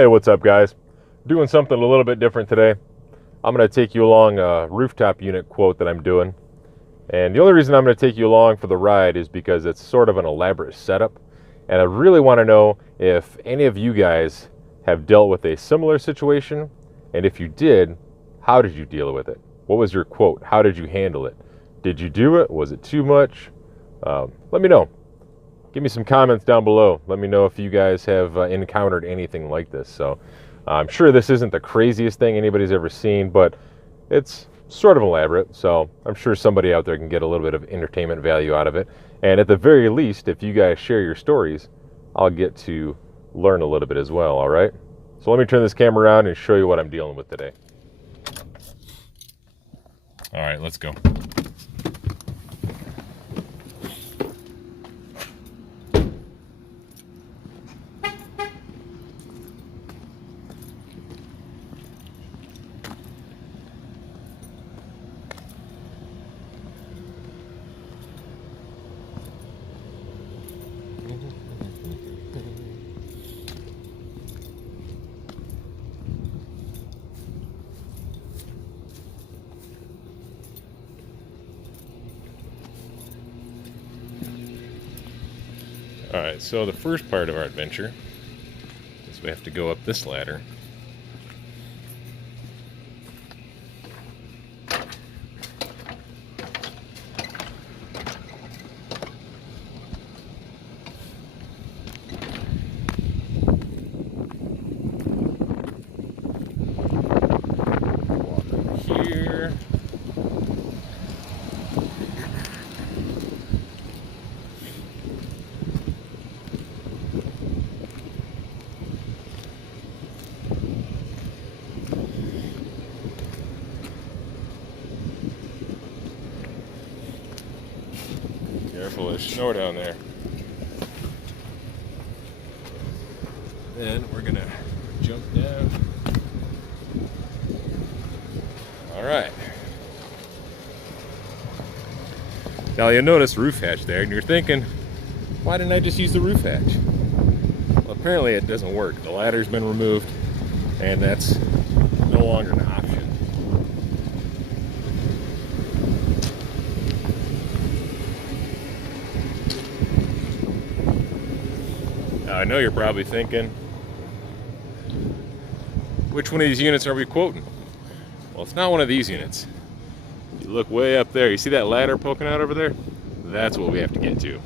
Hey, what's up, guys? Doing something a little bit different today. I'm going to take you along a rooftop unit quote that I'm doing. And the only reason I'm going to take you along for the ride is because it's sort of an elaborate setup. And I really want to know if any of you guys have dealt with a similar situation. And if you did, how did you deal with it? What was your quote? How did you handle it? Did you do it? Was it too much? Let me know. Give me some comments down below. Let me know if you guys have encountered anything like this. So I'm sure this isn't the craziest thing anybody's ever seen, but it's sort of elaborate. So I'm sure somebody out there can get a little bit of entertainment value out of it. And at the very least, if you guys share your stories, I'll get to learn a little bit as well, all right? So let me turn this camera around and show you what I'm dealing with today. All right, let's go. All right, so the first part of our adventure is we have to go up this ladder. Walk over here. Careful, there's snow down there. Then we're gonna jump down. All right. Now you'll notice roof hatch there, and you're thinking, why didn't I just use the roof hatch? Well, apparently it doesn't work. The ladder's been removed, and that's no longer an option. I know you're probably thinking, which one of these units are we quoting? Well, it's not one of these units. You look way up there, you see that ladder poking out over there? That's what we have to get to.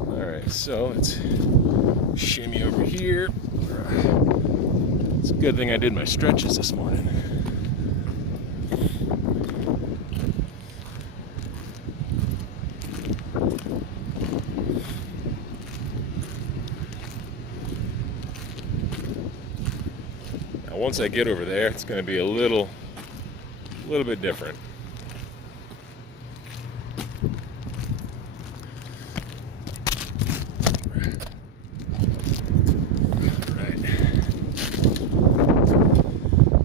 Alright, so let's shimmy over here. It's a good thing I did my stretches this morning. Once I get over there, it's going to be a little bit different. Right.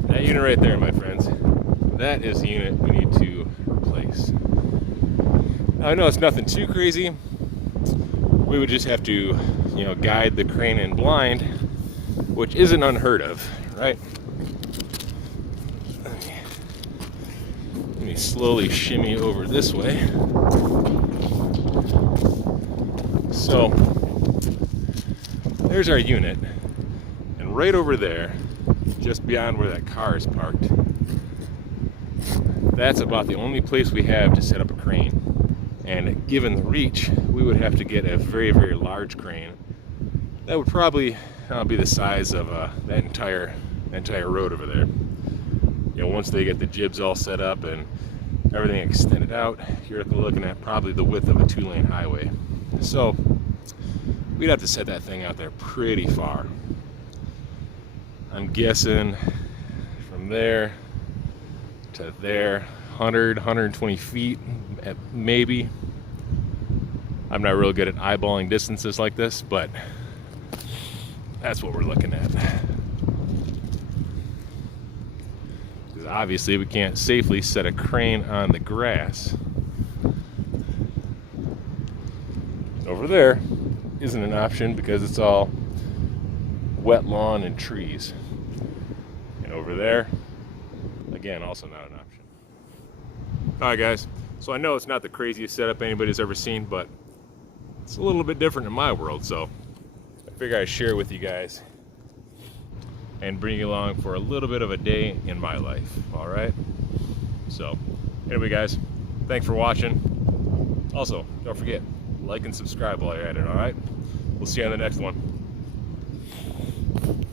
That unit right there, my friends, that is the unit we need to replace. Now, I know it's nothing too crazy. We would just have to, guide the crane in blind, which isn't unheard of, right? Let me slowly shimmy over this way. So there's our unit, and right over there, just beyond where that car is parked, that's about the only place we have to set up a crane. And given the reach, we would have to get a very, very large crane. That would probably be the size of that entire road over there. Once they get the jibs all set up and everything extended out, you're looking at probably the width of a 2-lane highway. So we'd have to set that thing out there pretty far. I'm guessing from there to there, 100, 120 feet maybe. I'm not real good at eyeballing distances like this, but that's what we're looking at. Because obviously we can't safely set a crane on the grass Over there isn't an option because it's all wet lawn and trees. And over there, again, also not an option. All right, guys. So I know it's not the craziest setup anybody's ever seen, but it's a little bit different in my world. So I figure I'd share it with you guys and bring you along for a little bit of a day in my life. All right. So anyway, guys, thanks for watching. Also, don't forget, like and subscribe while you're at it. All right. We'll see you on the next one.